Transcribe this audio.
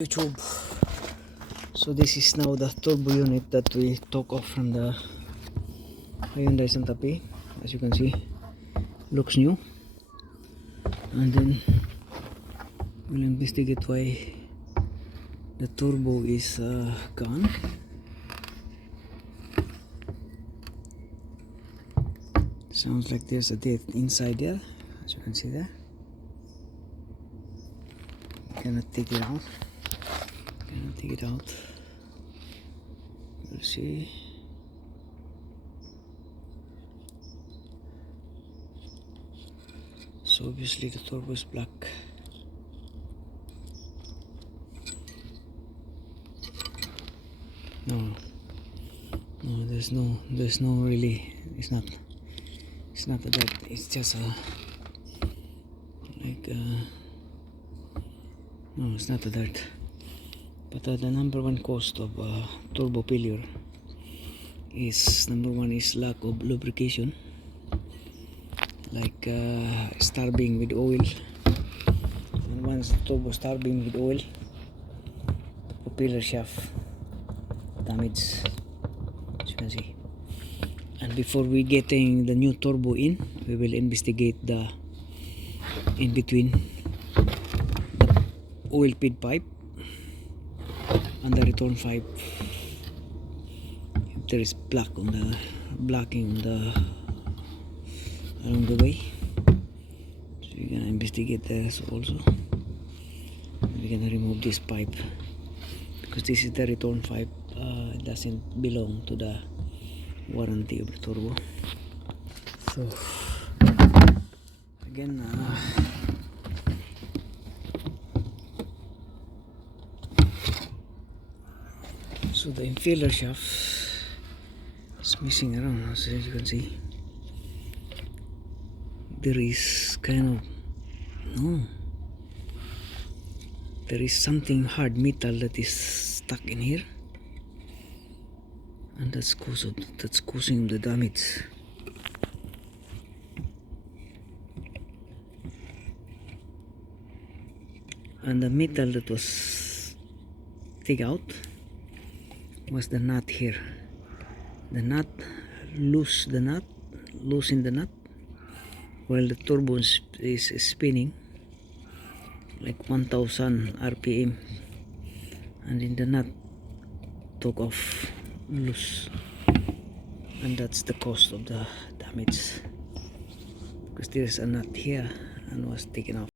YouTube. So this is now the turbo unit that we took off from the Hyundai Santa Fe. As you can see, looks new. And then we'll investigate why the turbo is gone. Sounds like there's a dent inside there, as you can see there. Cannot take it out. Take it out. We'll see. So obviously the turbo is black. No, there's no really. It's not a dent. It's just a no, it's not a dirt. But the number one cause of turbo failure is lack of lubrication, like starving with oil. And once the turbo starving with oil, the propeller shaft damage, as you can see. And before we getting the new turbo in, we will investigate the in between the oil feed pipe and the return pipe. If there is blocking on the along the way, so we're gonna investigate this also. We're gonna remove this pipe because this is the return pipe. It doesn't belong to the warranty of the turbo. So again, so the inhaler shaft is missing around, as you can see. There is there is something hard metal that is stuck in here, and that's causing the damage. And the metal that was taken out was the nut here. The nut, loosen the nut while the turbo is spinning like 1000 RPM, and then the nut took off loose, and that's the cause of the damage, because there is a nut here and was taken off.